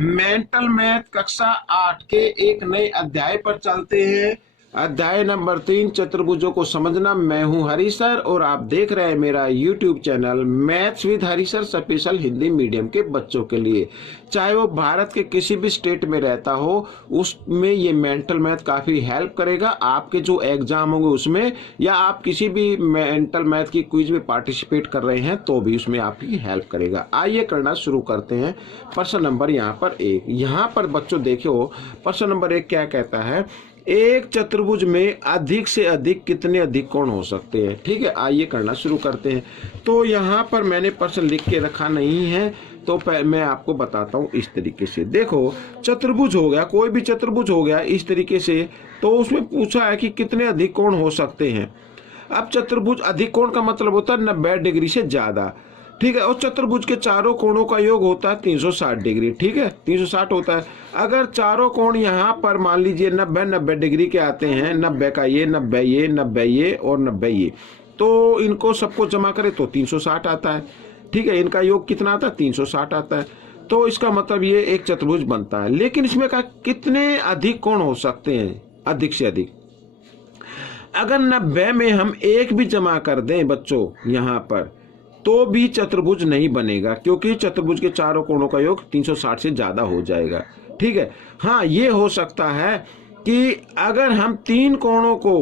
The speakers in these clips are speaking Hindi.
मेंटल मैथ कक्षा 8 के एक नए अध्याय पर चलते हैं। अध्याय नंबर 3, चतुर्भुजों को समझना। मैं हूं हरी सर और आप देख रहे हैं मेरा YouTube channel maths with Hari sir special Hindi medium के बच्चों के लिए। चाहे वो भारत के किसी भी स्टेट में रहता हो, उसमें ये मेंटल मैथ काफ़ी हेल्प करेगा आपके जो एग्जाम होंगे उसमें, या आप किसी भी मेंटल मैथ की क्विज में पार्टिसिपेट कर रहे हैं तो भी उसमें आपकी हेल्प करेगा। आइए करना शुरू करते हैं। प्रश्न नंबर यहाँ पर 1, यहाँ पर बच्चों देखो प्रश्न नंबर 1 क्या कहता है, एक चतुर्भुज में अधिक से अधिक कितने अधिक कोण हो सकते हैं। ठीक है, आइए करना शुरू करते हैं। तो यहाँ पर मैंने प्रश्न लिख के रखा नहीं है, तो मैं आपको बताता हूँ इस तरीके से। देखो चतुर्भुज हो गया, कोई भी चतुर्भुज हो गया इस तरीके से, तो उसमें पूछा है कि कितने अधिक कोण हो सकते हैं। अब चतुर्भुज अधिक कोण का मतलब होता है 90 डिग्री से ज्यादा। ठीक है, और चतुर्भुज के चारों कोणों का योग होता है 360 डिग्री। ठीक है, 360 होता है। अगर चारों कोण यहाँ पर मान लीजिए 90 डिग्री के आते हैं, 90 का ये, 90 ये, 90 ये और 90 ये, तो इनको सबको जमा करें तो 360 आता है। ठीक है, इनका योग कितना आता है, 360 आता है। तो इसका मतलब ये एक चतुर्भुज बनता है। लेकिन इसमें का कितने अधिक कोण हो सकते हैं, अधिक से अधिक। अगर 90 में हम एक भी जमा कर दें बच्चों यहाँ पर, तो भी चतुर्भुज नहीं बनेगा, क्योंकि चतुर्भुज के चारों कोणों का योग 360 से ज्यादा हो जाएगा। ठीक है, हाँ ये हो सकता है कि अगर हम तीन कोणों को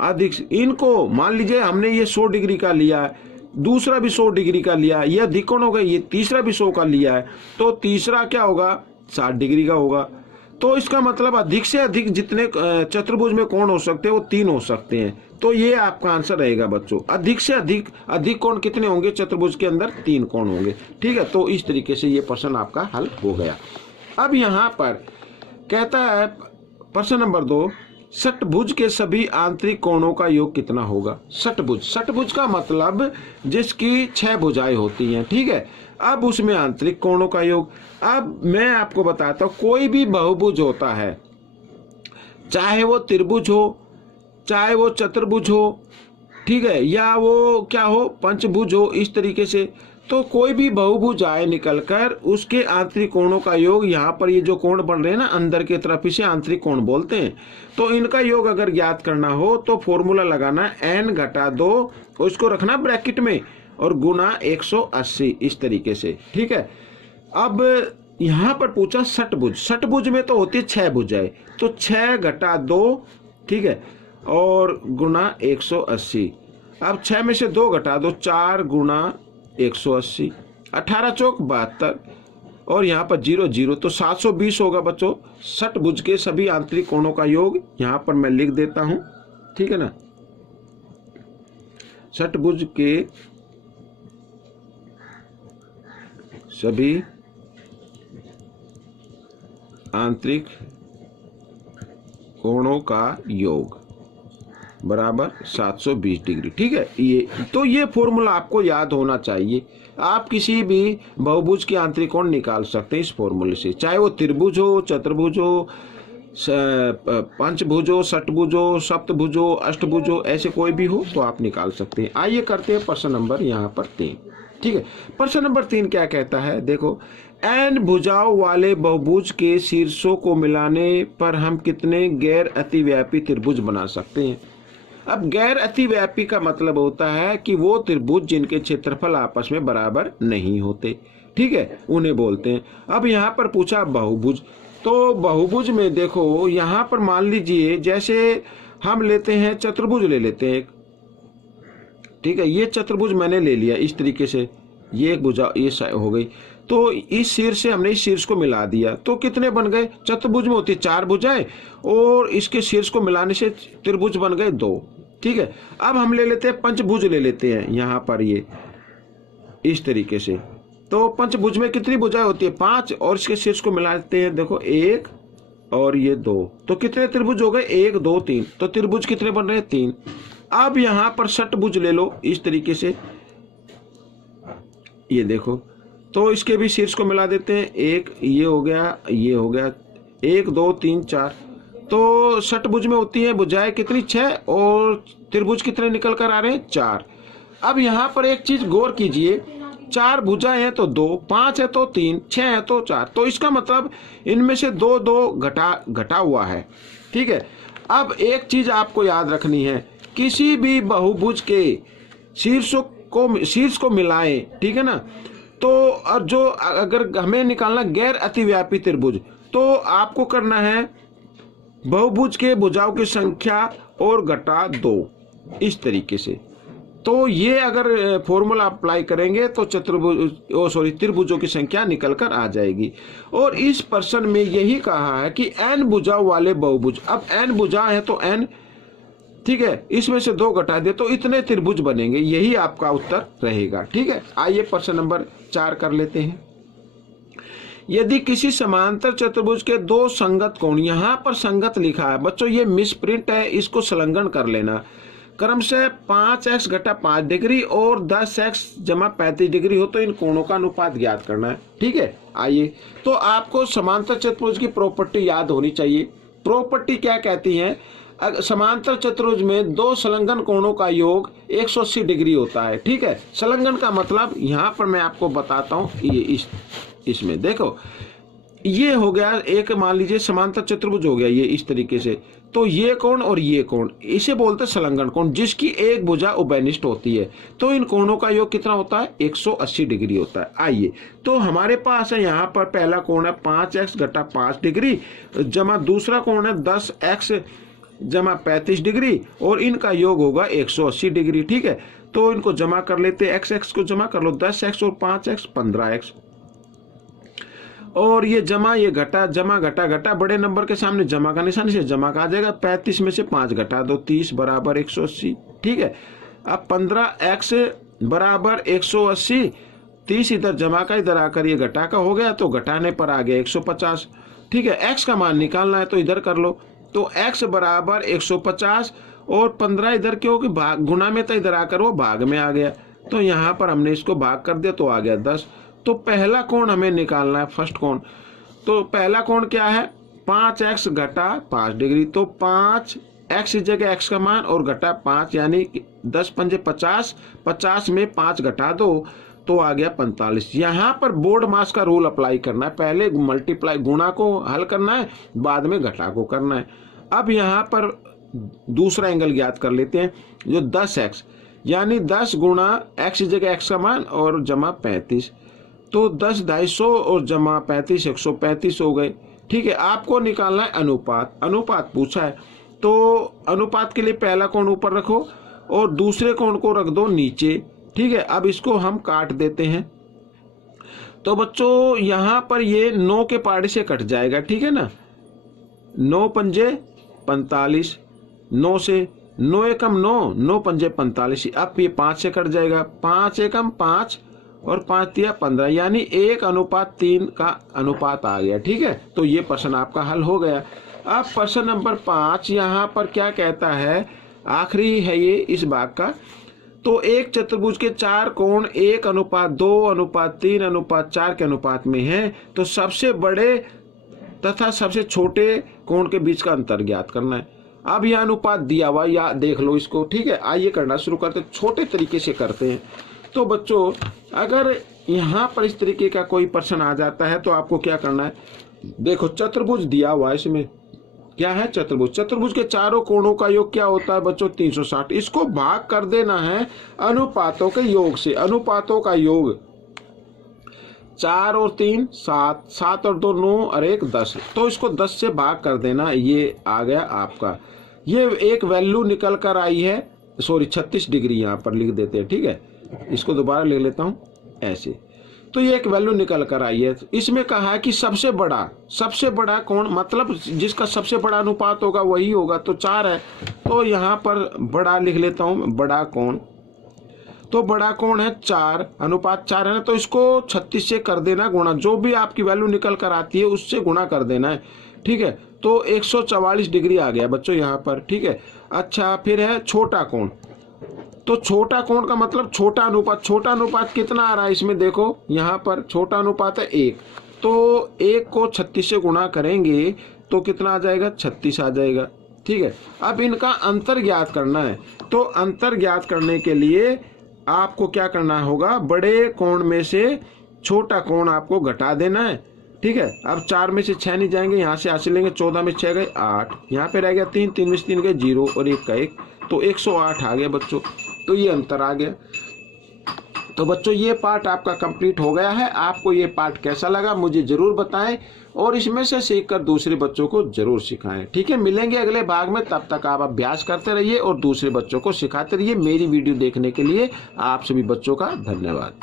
अधिक, इनको मान लीजिए हमने ये 100 डिग्री का लिया है, दूसरा भी 100 डिग्री का लिया, ये अधिक कोण हो गया, ये तीसरा भी 100 का लिया है, तो तीसरा क्या होगा, 60 डिग्री का होगा। तो इसका मतलब अधिक से अधिक जितने चतुर्भुज में कोण हो सकते हैं वो 3 हो सकते हैं। तो ये आपका आंसर रहेगा बच्चों। अधिक से अधिक कोण कितने होंगे चतुर्भुज के अंदर, 3 कोण होंगे। ठीक है, तो इस तरीके से ये प्रश्न आपका हल हो गया। अब यहाँ पर कहता है प्रश्न नंबर 2, षटभुज के सभी आंतरिक कोणों का योग कितना होगा। षटभुज, षटभुज का मतलब जिसकी 6 भुजाएं होती हैं। ठीक है, अब उसमें आंतरिक कोणों का योग। अब मैं आपको बताता हूं, कोई भी बहुभुज होता है, चाहे वो त्रिभुज हो, चाहे वो चतुर्भुज हो, ठीक है, या वो क्या हो, पंचभुज हो, इस तरीके से, तो कोई भी बहुभुज आए निकलकर उसके आंतरिक कोणों का योग, यहाँ पर ये जो कोण बन रहे हैं ना अंदर की तरफ, इसे आंतरिक कोण बोलते हैं। तो इनका योग अगर ज्ञात करना हो तो फॉर्मूला लगाना n-2, उसको रखना ब्रैकेट में, और गुना 180 इस तरीके से। ठीक है, अब यहाँ पर पूछा षटभुज, षटभुज में तो होती है 6 भुजाएं, तो 6-2, ठीक है, और गुना 180। अब 6 में से 2 घटा दो, 4 गुना 180, 18 चौक 72, और यहाँ पर 0 0, तो 720 होगा बच्चों षटभुज के सभी आंतरिक कोणों का योग। यहाँ पर मैं लिख देता हूं, ठीक है ना, षटभुज के सभी आंतरिक कोणों का योग बराबर 720 डिग्री। ठीक है, ये फॉर्मूला आपको याद होना चाहिए। आप किसी भी बहुभुज के आंतरिक कोण निकाल सकते हैं इस फॉर्मूले से, चाहे वो त्रिभुज हो, चतुर्भुज हो, पंचभुज हो, षटभुज हो, सप्तभुज हो, अष्टभुज हो, ऐसे कोई भी हो तो आप निकाल सकते हैं। आइए करते हैं प्रश्न नंबर यहाँ पर 3। ठीक है, प्रश्न नंबर 3 क्या कहता है, देखो n भुजाओं वाले बहुभुज के शीर्षों को मिलाने पर हम कितने गैर अतिव्यापी त्रिभुज बना सकते हैं। अब गैर अतिव्यापी का मतलब होता है कि वो त्रिभुज जिनके क्षेत्रफल आपस में बराबर नहीं होते। ठीक है, उन्हें बोलते हैं। अब यहाँ पर पूछा बहुभुज, तो बहुभुज में देखो यहाँ पर मान लीजिए जैसे हम लेते हैं चतुर्भुज ले लेते हैं एक। ठीक है, ये चतुर्भुज मैंने ले लिया इस तरीके से, ये एक भुजा ये हो गई, तो इस शीर्ष से हमने इस शीर्ष को मिला दिया, तो कितने बन गए, चतुर्भुज में होती है 4 भुजाएं, और इसके शीर्ष को मिलाने से त्रिभुज बन गए 2। ठीक है, अब हम ले लेते हैं पंचभुज ले लेते हैं यहाँ पर ये इस तरीके से, तो पंचभुज में कितनी भुजाएं होती है, 5, और इसके शीर्ष को मिलाते हैं, देखो 1 और ये 2, तो कितने त्रिभुज हो गए, 1 2 3, तो त्रिभुज कितने बन रहे हैं, 3। अब यहाँ पर षटभुज ले लो इस तरीके से, ये देखो, तो इसके भी शीर्ष को मिला देते हैं, 1 ये हो गया, ये हो गया, 1 2 3 4, तो षटभुज में होती है भुजाएं कितनी, 6, और त्रिभुज कितने निकल कर आ रहे हैं, 4। अब यहाँ पर एक चीज गौर कीजिए, 4 भुजाएं हैं तो 2, 5 है तो 3, 6 है तो 4। तो इसका मतलब इनमें से 2 2 घटा हुआ है। ठीक है, अब एक चीज आपको याद रखनी है, किसी भी बहुभुज के शीर्ष को मिलाएं, ठीक है ना, तो और जो अगर हमें निकालना गैर अतिव्यापी त्रिभुज, तो आपको करना है बहुभुज के भुजाओं की संख्या और घटा 2, इस तरीके से। तो ये अगर फॉर्मूला अप्लाई करेंगे तो त्रिभुजों की संख्या निकल कर आ जाएगी। और इस प्रश्न में यही कहा है कि n भुजाओं वाले बहुभुज, अब n भुजा है तो n, ठीक है, इसमें से 2 घटा दे तो इतने त्रिभुज बनेंगे, यही आपका उत्तर रहेगा। ठीक है, आइए प्रश्न नंबर 4 कर लेते हैं। यदि किसी समांतर चतुर्भुज के 2 संगत कोण, यहाँ पर संगत लिखा है बच्चों, ये मिसप्रिंट है, इसको संलग्न कर लेना, क्रम से 5x घटा 5 डिग्री और 10x जमा 35 डिग्री हो तो इन कोणों का अनुपात ज्ञात करना है। ठीक है, आइए, तो आपको समांतर चतुर्भुज की प्रॉपर्टी याद होनी चाहिए। प्रॉपर्टी क्या कहती है, समांतर चतुर्भुज में 2 संलग्न कोणों का योग 180 डिग्री होता है। ठीक है, संलग्न का मतलब यहाँ पर मैं आपको बताता हूँ, ये इसमें देखो, ये हो गया एक, मान लीजिए समांतर चतुर्भुज हो गया ये इस तरीके से, तो ये कोण और ये कोण, इसे बोलते हैं संलग्न कोण, जिसकी एक भुजा उभयनिष्ठ होती है। तो इन कोणों का योग कितना होता है, 180 डिग्री होता है। आइए, तो हमारे पास है यहाँ पर पहला कोण है 5x घटा 5 डिग्री जमा दूसरा कोण है 10x जमा 35 डिग्री और इनका योग होगा 180 डिग्री। ठीक है, तो इनको जमा कर लेते हैं, x को जमा कर लो, 10x और 5x 15x, और ये जमा ये घटा, जमा घटा घटा, बड़े नंबर के सामने जमा का निशान से जमा का आ जाएगा, 35 में से 5 घटा दो, 30 बराबर 180। ठीक है, अब 15x बराबर 180, 30 इधर जमा का इधर आकर ये घटा का हो गया, तो घटाने पर आ गया 150। ठीक है, x का मान निकालना है तो इधर कर लो, तो x बराबर 150 और 15 इधर क्यों कि भाग गुना में था, इधर आकर वो भाग में आ गया, तो यहाँ पर हमने इसको भाग कर दिया तो आ गया 10। तो पहला कोण हमें निकालना है, फर्स्ट कोण। तो पहला कोण क्या है, 5x घटा 5 डिग्री, तो 5x इस जगह x का मान और घटा 5, यानी 10 पंजे 50, 50 में 5 घटा दो तो आ गया 45। यहाँ पर बोर्ड मास का रूल अप्लाई करना है, पहले मल्टीप्लाई गुणा को हल करना है, बाद में घटा को करना है। अब यहाँ पर दूसरा एंगल ज्ञात कर लेते हैं, जो 10x यानी 10 गुणा x इस जगह x का मान और जमा 35, तो 10 250 और जमा 35 135 हो गए। ठीक है, आपको निकालना है अनुपात, अनुपात पूछा है, तो अनुपात के लिए पहला कोण ऊपर रखो और दूसरे कोण को रख दो नीचे। ठीक है, अब इसको हम काट देते हैं, तो बच्चों यहाँ पर ये 9 के पाड़े से कट जाएगा। ठीक है ना, 9 पंजे 45, 9 से 9 एकम 9, 9 पंजे 45, अब ये 5 से कट जाएगा, 5 एकम 5 और 5 तिया 15, यानी 1:3 का अनुपात आ गया। ठीक है, तो ये प्रश्न आपका हल हो गया। अब प्रश्न नंबर 5 यहाँ पर क्या कहता है, आखिरी है ये इस भाग का, तो एक चतुर्भुज के 4 कोण 1:2:3:4 के अनुपात में है, तो सबसे बड़े तथा सबसे छोटे कोण के बीच का अंतर ज्ञात करना है। अब यह अनुपात दिया हुआ, या देख लो इसको। ठीक है, आइए करना शुरू करते, छोटे तरीके से करते हैं। तो बच्चों, अगर यहाँ पर इस तरीके का कोई प्रश्न आ जाता है तो आपको क्या करना है, देखो चतुर्भुज दिया हुआ है, इसमें क्या है, चतुर्भुज, चतुर्भुज के चारों कोणों का योग क्या होता है बच्चों, 360। इसको भाग कर देना है अनुपातों के योग से, अनुपातों का योग 4 और 3 7, 7 और 2 9 और 1 10, तो इसको 10 से भाग कर देना, ये आ गया आपका, ये एक वैल्यू निकल कर आई है, सॉरी 36 डिग्री यहाँ पर लिख देते हैं। ठीक है, इसको दोबारा लिख लेता हूँ ऐसे, तो ये एक वैल्यू निकल कर आई है। इसमें कहा है कि सबसे बड़ा कोण, मतलब जिसका सबसे बड़ा अनुपात होगा वही होगा, तो 4 है, तो यहाँ पर बड़ा लिख लेता हूँ, बड़ा कोण, तो बड़ा कोण है 4, अनुपात 4 है ना, तो इसको 36 से कर देना गुणा, जो भी आपकी वैल्यू निकल कर आती है उससे गुणा कर देना है। ठीक है, तो 144 डिग्री आ गया बच्चों यहाँ पर। ठीक है, अच्छा, फिर है छोटा कोण, तो छोटा कोण का मतलब छोटा अनुपात, छोटा अनुपात कितना आ रहा है इसमें, देखो यहाँ पर छोटा अनुपात है 1, तो 1 को 36 से गुणा करेंगे तो कितना आ जाएगा, 36 आ जाएगा। ठीक है, अब इनका अंतर ज्ञात करना है, तो अंतर ज्ञात करने के लिए आपको क्या करना होगा, बड़े कोण में से छोटा कोण आपको घटा देना है। ठीक है, अब 4 में से 6 नहीं जाएंगे, यहाँ से हासिल लेंगे, 14 में 6 गए 8, यहाँ पे रह गया 3, 3 में से 3 गए 0 और 1 का 1, तो 108 आ गया बच्चों। तो ये अंतर आ गया। तो बच्चों ये पार्ट आपका कंप्लीट हो गया है। आपको ये पार्ट कैसा लगा मुझे जरूर बताएं और इसमें से सीखकर दूसरे बच्चों को जरूर सिखाएं। ठीक है, मिलेंगे अगले भाग में, तब तक आप अभ्यास करते रहिए और दूसरे बच्चों को सिखाते रहिए। मेरी वीडियो देखने के लिए आप सभी बच्चों का धन्यवाद।